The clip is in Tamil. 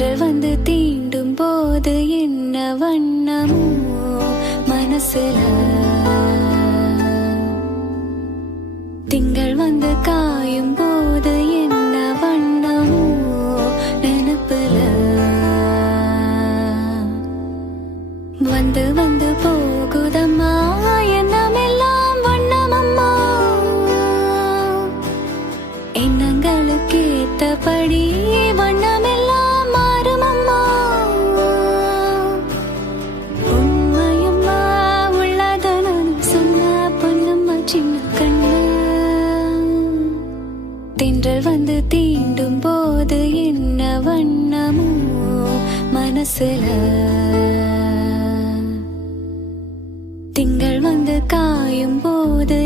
தென்றல் வந்து தீண்டும் போது என்ன வண்ணமோ மனசுல, திங்கள் வந்து காயும் போது என்ன வண்ணமோ நினைப்புல, வந்து வந்து போகுதம்மா எண்ணமெல்லாம் வண்ணமம்மா, எண்ணங்களுக்கு ஏத்தபடி வண்ணமெல்லாம் மாறுமம்மா. உண்மையம்மா உள்ளத நான் சொன்ன பொன்னம்மா சின்ன கண்ணு, தென்றல் வந்து தீண்டும் போது என்ன வண்ணமோ மனசுல, திங்கள் வந்து காயும் போது